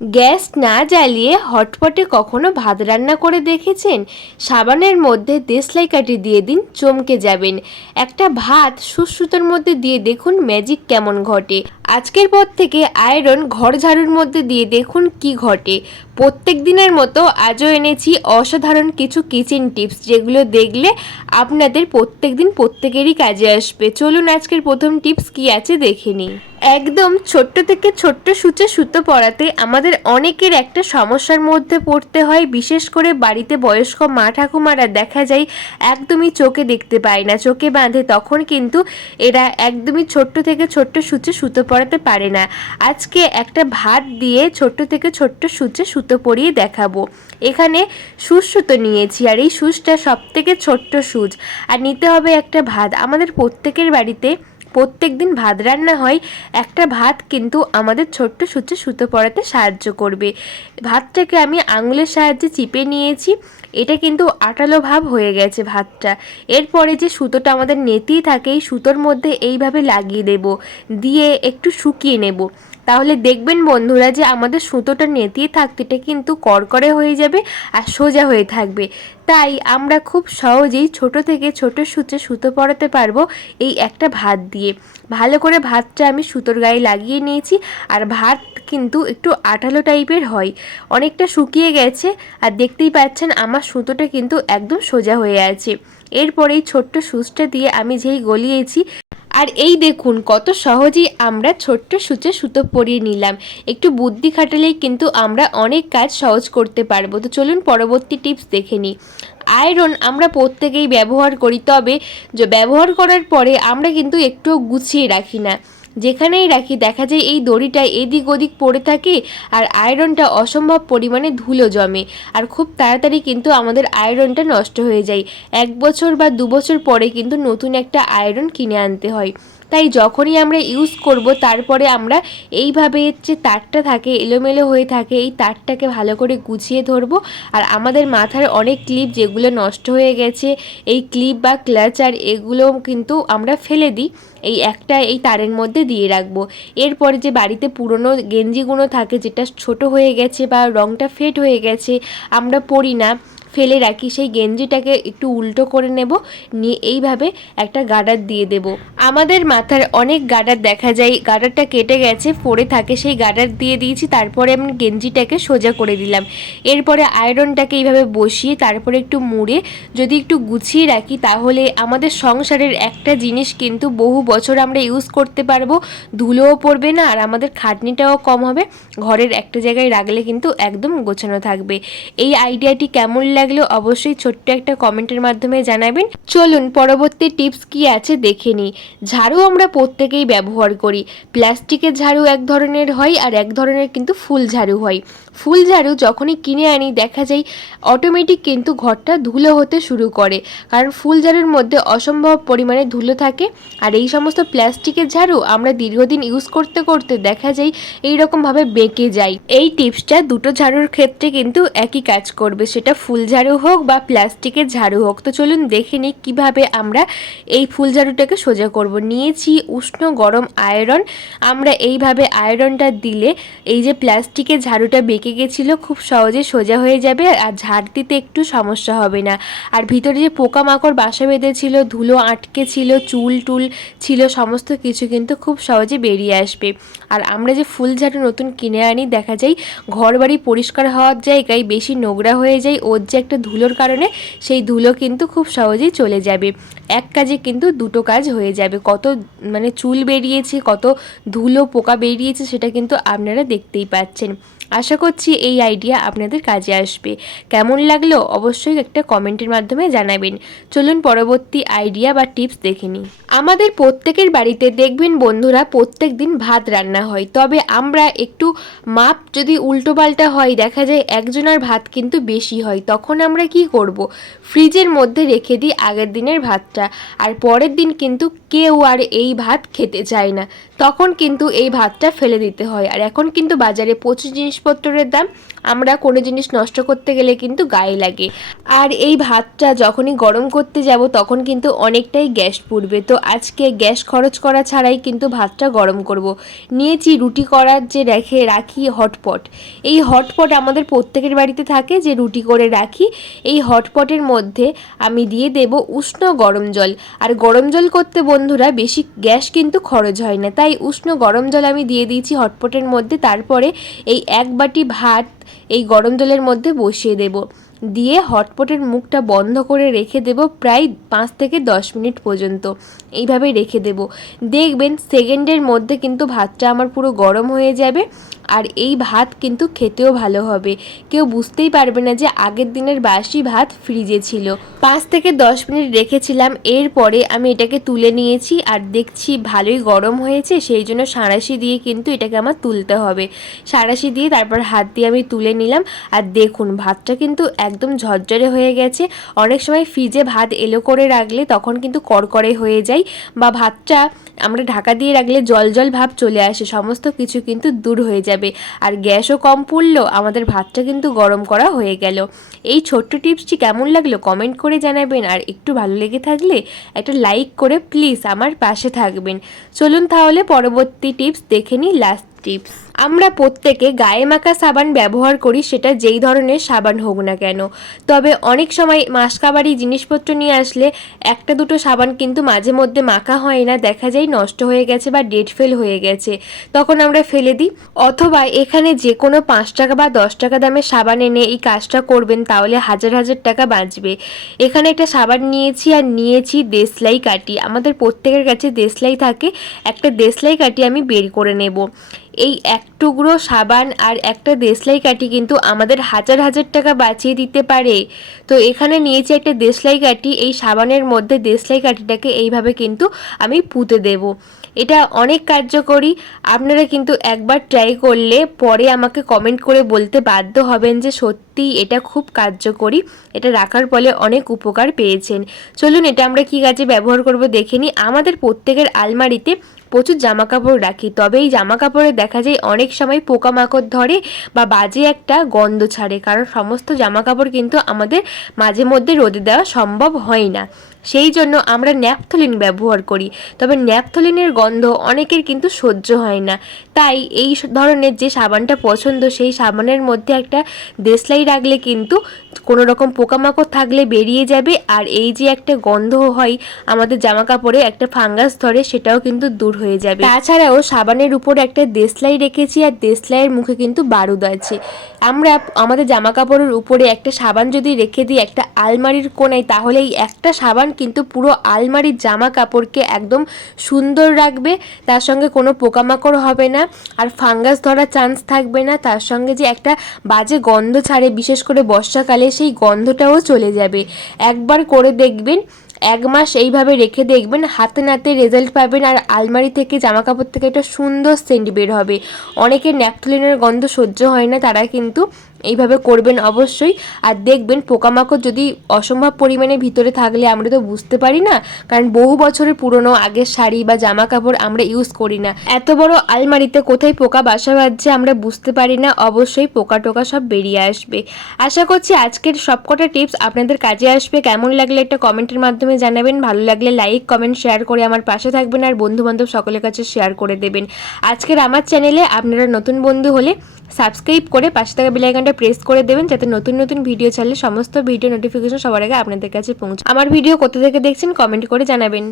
Gas না জ্বালিয়ে হটপটে কখনো ভাত রান্না করে দেখেছেন? সাবানের মধ্যে দেশলাই কাঠি দিয়ে দিন, চমকে যাবেন। একটা ভাত সুসুতোর মধ্যে দিয়ে দেখুন ম্যাজিক কেমন ঘটে। আজকের পর থেকে আয়রন ঘর ঝাড়ুর মধ্যে দিয়ে দেখুন কি ঘটে। প্রত্যেক দিনের মতো আজও এনেছি অসাধারণ কিছু কিচেন টিপস, যেগুলো দেখলে আপনাদের প্রত্যেক দিন প্রত্যেকেরই কাজে আসবে। চলুন আজকের প্রথম টিপস কি আছে দেখে নিই। একদম ছোট্ট থেকে ছোট্ট সূচে সুতো পরাতে আমাদের অনেকের একটা সমস্যার মধ্যে পড়তে হয়। বিশেষ করে বাড়িতে বয়স্ক মা ঠাকুমারা দেখা যায়, একদমই চোখে দেখতে পায় না। চোখে বাঁধে তখন কিন্তু এরা একদমই ছোট্ট থেকে ছোট্ট সূচে সুতো পরাতে পারে না। আজকে একটা ভাত দিয়ে ছোট্ট থেকে ছোট্ট সূচে সুতো পরিয়ে দেখাবো। এখানে সুচ সুতো নিয়েছি আর এই সুচটা সব থেকে ছোট্ট সুচ। আর নিতে হবে একটা ভাত। আমাদের প্রত্যেকের বাড়িতে প্রত্যেক দিন ভাত রান্না হয়, একটা ভাত কিন্তু আমাদের ছোট্ট সূচে সুতো পরাতে সাহায্য করবে। ভাতটাকে আমি আঙুলের সাহায্যে চিপে নিয়েছি, এটা কিন্তু আটালো ভাব হয়ে গেছে ভাতটা। এরপরে যে সুতোটা আমাদের নেতেই থাকে, এই সুতোর মধ্যে এইভাবে লাগিয়ে দেব, দিয়ে একটু শুকিয়ে নেব। তাহলে দেখবেন বন্ধুরা যে আমাদের সুতোটা নেতিয়ে থাকতেটা কিন্তু কড়কড়ে হয়ে যাবে আর সোজা হয়ে থাকবে। তাই আমরা খুব সহজেই ছোট থেকে ছোট সূত্রে সুতো পরাতে পারব এই একটা ভাত দিয়ে। ভালো করে ভাতটা আমি সুতোর গায়ে লাগিয়ে নিয়েছি আর ভাত কিন্তু একটু আঠালো টাইপের হয়। অনেকটা শুকিয়ে গেছে আর দেখতেই পাচ্ছেন আমার সুতোটা কিন্তু একদম সোজা হয়ে আছে। এরপরে এই ছোট্ট সুচটা দিয়ে আমি যেই গলিয়েছি আর এই দেখুন, কত সহজেই আমরা ছোট্ট সূচে সুতো পরিয়ে নিলাম। একটু বুদ্ধি খাটালেই কিন্তু আমরা অনেক কাজ সহজ করতে পারব। তো চলুন পরবর্তী টিপস দেখে নিই। আয়রন আমরা প্রত্যেকেই ব্যবহার করি, তবে ব্যবহার করার পরে আমরা কিন্তু একটু গুছিয়ে রাখি না। যেখানেই রাখি, দেখা যায় এই দড়িটা এদিক ওদিক পড়ে থাকে আর আয়রনটা অসম্ভব পরিমাণে ধুলো জমে। আর খুব তাড়াতাড়ি কিন্তু আমাদের আয়রনটা নষ্ট হয়ে যায়। এক বছর বা দু বছর পরে কিন্তু নতুন একটা আয়রন কিনে আনতে হয়। তাই যখনই আমরা ইউজ করব, তারপরে আমরা এইভাবে যে তারটা থাকে, এলোমেলো হয়ে থাকে, এই তারটাকে ভালো করে গুছিয়ে ধরবো। আর আমাদের মাথার অনেক ক্লিপ যেগুলো নষ্ট হয়ে গেছে, এই ক্লিপ বা ক্লাচার এগুলো কিন্তু আমরা ফেলে দিই। এই একটা এই তারের মধ্যে দিয়ে রাখব। এরপরে যে বাড়িতে পুরনো গেঞ্জিগুলো থাকে, যেটা ছোট হয়ে গেছে বা রঙটা ফেড হয়ে গেছে, আমরা পরি না। ফেলে রাখি, সেই গেঞ্জিটাকে একটু উল্টো করে নেব, নিয়ে এইভাবে একটা গার্ডার দিয়ে দেব। আমাদের মাথার অনেক গার্ডার দেখা যায় গার্ডারটা কেটে গেছে, পড়ে থাকে, সেই গার্ডার দিয়ে দিয়েছি, তারপরে আমি গেঞ্জিটাকে সোজা করে দিলাম। এরপরে আয়রনটাকে এইভাবে বসিয়ে, তারপরে একটু মুড়ে, যদি একটু গুছিয়ে রাখি, তাহলে আমাদের সংসারের একটা জিনিস কিন্তু বহু বছর আমরা ইউজ করতে পারব, ধুলোও পড়বে না, আর আমাদের খাটনিটাও কম হবে, ঘরের একটা জায়গায় রাখলে কিন্তু একদম গোছানো থাকবে। এই আইডিয়াটি কেমন লাগল অবশ্যই ছোট্ট একটা কমেন্টের মাধ্যমে জানাবেন। চলুন, পরবর্তী টিপস কি আছে দেখে নিই। ঝাড়ু আমরা প্রত্যেকেই ব্যবহার করি। প্লাস্টিকের ঝাড়ু এক ধরনের হয় আর এক ধরনের কিন্তু ফুল ঝাড়ু হয়। ফুল ঝাড়ু যখনই কিনে আনি, দেখা যায় অটোমেটিক কিন্তু ঘরটা ধুলো হতে শুরু করে। কারণ ফুল ঝাড়ুর মধ্যে অসম্ভব পরিমাণে ধুলো থাকে। আর এই সমস্ত প্লাস্টিকের ঝাড়ু আমরা দীর্ঘদিন ইউজ করতে করতে দেখা যায় এইরকমভাবে বেঁকে যায়। এই টিপসটা দুটো ঝাড়ুর ক্ষেত্রে কিন্তু একই কাজ করবে। সেটা ফুল ঝাড়ু হোক বা প্লাস্টিকের ঝাড়ু হোক। তো চলুন দেখে নিই কীভাবে আমরা এই ফুল ঝাড়ুটাকে সোজা করব। নিয়েছি উষ্ণ গরম আয়রন। আমরা এইভাবে আয়রনটা দিলে এই যে প্লাস্টিকের ঝাড়ুটা বেঁকে গেছিল, খুব সহজে সোজা হয়ে যাবে আর ঝাড় দিতে একটু সমস্যা হবে না। আর ভিতরে যে পোকামাকড় বাসা বেঁধেছিল, ধুলো আটকে ছিল, চুল টুল ছিল, সমস্ত কিছু কিন্তু খুব সহজে বেরিয়ে আসবে। আর আমরা যে ফুল ঝাড়ু নতুন কিনে আনি, দেখা যায় ঘর বাড়ি পরিষ্কার হওয়ার জায়গায় বেশি নোংরা হয়ে যায়, ওর যে একটা ধুলোর কারণে সেই ধুলো কিন্তু খুব সহজেই চলে যাবে। এক কাজে কিন্তু দুটো কাজ হয়ে যাবে, কত মানে চুল বেরিয়েছে, কত ধুলো, পোকা বেরিয়েছে, সেটা কিন্তু আপনারা দেখতেই পাচ্ছেন। আশা করছি এই আইডিয়া আপনাদের কাজে আসবে। কেমন লাগল অবশ্যই একটা কমেন্টের মাধ্যমে জানাবেন। চলুন পরবর্তী আইডিয়া বা টিপস দেখে নিই। আমাদের প্রত্যেকের বাড়িতে দেখবেন বন্ধুরা প্রত্যেক দিন ভাত রান্না হয়। তবে আমরা একটু মাপ যদি উল্টোপাল্টা হয়, দেখা যায় একজনের ভাত কিন্তু বেশি হয়। তখন আমরা কি করব? ফ্রিজের মধ্যে রেখে দিই আগের দিনের ভাতটা। আর পরের দিন কিন্তু কেউ আর এই ভাত খেতে চায় না। তখন কিন্তু এই ভাতটা ফেলে দিতে হয়। আর এখন কিন্তু বাজারে প্রচুর জিনিসপত্র বছরের দাম, আমরা কোনো জিনিস নষ্ট করতে গেলে কিন্তু গায়ে লাগে। আর এই ভাতটা যখনই গরম করতে যাব, তখন কিন্তু অনেকটাই গ্যাস পুড়বে। তো আজকে গ্যাস খরচ করা ছাড়াই কিন্তু ভাতটা গরম করব। নিয়েছি রুটি করার যে রেখে রাখি হটপট। এই হটপট আমাদের প্রত্যেকের বাড়িতে থাকে যে রুটি করে রাখি। এই হটপটের মধ্যে আমি দিয়ে দেব উষ্ণ গরম জল। আর গরম জল করতে বন্ধুরা বেশি গ্যাস কিন্তু খরচ হয় না। তাই উষ্ণ গরম জল আমি দিয়ে দিয়েছি হটপটের মধ্যে। তারপরে এই এক বাটি ভাত এই গরম জলের মধ্যে বসিয়ে দেব। দিয়ে হটপটের মুখটা বন্ধ করে রেখে দেব প্রায় পাঁচ থেকে দশ মিনিট পর্যন্ত। এইভাবে রেখে দেব। দেখবেন সেকেন্ডের মধ্যে কিন্তু ভাতটা আমার পুরো গরম হয়ে যাবে। আর এই ভাত কিন্তু খেতেও ভালো হবে। কেউ বুঝতেই পারবে না যে আগের দিনের বাসি ভাত ফ্রিজে ছিল। পাঁচ থেকে দশ মিনিট রেখেছিলাম, এরপরে আমি এটাকে তুলে নিয়েছি আর দেখছি ভালোই গরম হয়েছে, সেই জন্য সাঁড়াশি দিয়ে কিন্তু এটাকে আমার তুলতে হবে। সাঁড়াশি দিয়ে তারপর হাত দিয়ে আমি তুলে নিলাম আর দেখুন, ভাতটা কিন্তু একদম ঝরঝরে হয়ে গেছে। অনেক সময় ফ্রিজে ভাত এলো করে রাখলে তখন কিন্তু কড়কড়ে হয়ে যায় বা ভাতটা আমরা ঢাকা দিয়ে রাখলে জল জল ভাব চলে আসে, সমস্ত কিছু কিন্তু দূর হয়ে যাবে। আর গ্যাসও কম পুড়ল, আমাদের ভাতটা কিন্তু গরম করা হয়ে গেল। এই ছোট্ট টিপসটি কেমন লাগল কমেন্ট করে জানাবেন। আর একটু ভালো লেগে থাকলে একটা লাইক করে প্লিজ আমার পাশে থাকবেন। চলুন তাহলে পরবর্তী টিপস দেখে নিই, লাস্ট টিপস আমরা প্রত্যেকে গায়ে মাখা সাবান ব্যবহার করি, সেটা যেই ধরনের সাবান হোক না কেন। তবে অনেক সময় মাসকাবারি জিনিসপত্র নিয়ে আসলে একটা দুটো সাবান কিন্তু মাঝে মধ্যে মাখা হয় না, দেখা যায় নষ্ট হয়ে গেছে বা ডেট ফেল হয়ে গেছে। তখন আমরা ফেলে দিই। অথবা এখানে যে কোনো পাঁচ টাকা বা দশ টাকা দামের সাবান এনে এই কাজটা করবেন, তাহলে হাজার হাজার টাকা বাঁচবে। এখানে একটা সাবান নিয়েছি আর নিয়েছি দেশলাই কাটি আমাদের প্রত্যেকের কাছে দেশলাই থাকে। একটা দেশলাই কাটি আমি বের করে নেব। এই এক টুকরো সাবান আর একটা দেশলাই কাঠি কিন্তু আমাদের হাজার হাজার টাকা বাঁচিয়ে দিতে পারে। তো এখানে নিয়েছি একটা দেশলাই কাঠি, এই সাবানের মধ্যে দেশলাই কাঠিটাকে এইভাবে কিন্তু আমি পুঁতে দেব। এটা অনেক কার্যকরী। আপনারা কিন্তু একবার ট্রাই করলে পরে আমাকে কমেন্ট করে বলতে বাধ্য হবেন যে সত্যিই এটা খুব কার্যকরী। এটা রাখার ফলে অনেক উপকার পেয়েছেন। চলুন এটা আমরা কি কাজে ব্যবহার করব দেখে আমাদের প্রত্যেকের আলমারিতে প্রচুর জামা কাপড় রাখি। তবে এই জামা কাপড়ে দেখা যায় অনেক সময় পোকামাকড় ধরে বা বাজে একটা গন্ধ ছাড়ে। কারণ সমস্ত জামা কাপড় কিন্তু আমাদের মাঝে মধ্যে রোদে দেওয়া সম্ভব হয় না। সেই জন্য আমরা ন্যাপথলিন ব্যবহার করি। তবে ন্যাপথলিনের গন্ধ অনেকের কিন্তু সহ্য হয় না। তাই এই ধরনের যে সাবানটা পছন্দ, সেই সাবানের মধ্যে একটা দেশলাই রাখলে কিন্তু কোনো রকম পোকামাকড় থাকলে বেরিয়ে যাবে আর এই যে একটা গন্ধ হয় আমাদের জামা কাপড়ে একটা ফাঙ্গাস ধরে, সেটাও কিন্তু দূর হয়ে যাবে। তাছাড়াও সাবানের উপর একটা দেশলাই রেখেছি আর দেশলাইয়ের মুখে কিন্তু বারুদ আছে। আমরা আমাদের জামা কাপড়ের উপরে একটা সাবান যদি রেখে দিই, একটা আলমারির কোনায় তাহলে এই একটা সাবান কিন্তু পুরো আলমারির জামা কাপড়কে একদম সুন্দর রাখবে, তার সঙ্গে কোনো পোকামাকড় হবে না, আর ফাঙ্গাস ধরার চান্স থাকবে না, তার সঙ্গে যে একটা বাজে গন্ধ ছাড়ে, বিশেষ করে বর্ষাকালে সেই গন্ধটাও চলে যাবে। একবার করে দেখবেন, এক মাস এইভাবে রেখে দেখবেন, হাতে নাতে রেজাল্ট পাবেন, আর আলমারি থেকে জামা কাপড় থেকে একটা সুন্দর সেন্ট বের হবে। অনেকের ন্যাপথলিনের গন্ধ সহ্য হয় না, তারা কিন্তু এইভাবে করবেন অবশ্যই। আর দেখবেন পোকামাকড় যদি অসম্ভব পরিমাণে ভিতরে থাকলে আমরা তো বুঝতে পারি না, কারণ বহু বছরের পুরনো আগের শাড়ি বা জামা কাপড় আমরা ইউজ করি না। এত বড় আলমারিতে কোথায় পোকা বাসা বাঁধছে আমরা বুঝতে পারি না, অবশ্যই পোকা টোকা সব বেরিয়ে আসবে। আশা করছি আজকের সবকটা টিপস আপনাদের কাজে আসবে। কেমন লাগলে একটা কমেন্টের মাধ্যমে জানাবেন, ভালো লাগলে লাইক কমেন্ট শেয়ার করে আমার পাশে থাকবেন, আর বন্ধু বান্ধব সকলের কাছে শেয়ার করে দেবেন। আজকের আমার চ্যানেলে আপনারা নতুন বন্ধু হলে সাবস্ক্রাইব করে পাশে থাকা বেলাইকনটা প্রেস করে দেবেন, যাতে নতুন নতুন ভিডিও ছাড়লে সমস্ত ভিডিও নোটিফিকেশন সবার আগে আপনাদের কাছে পৌঁছে আমার ভিডিও কোথা থেকে দেখছেন কমেন্ট করে জানাবেন।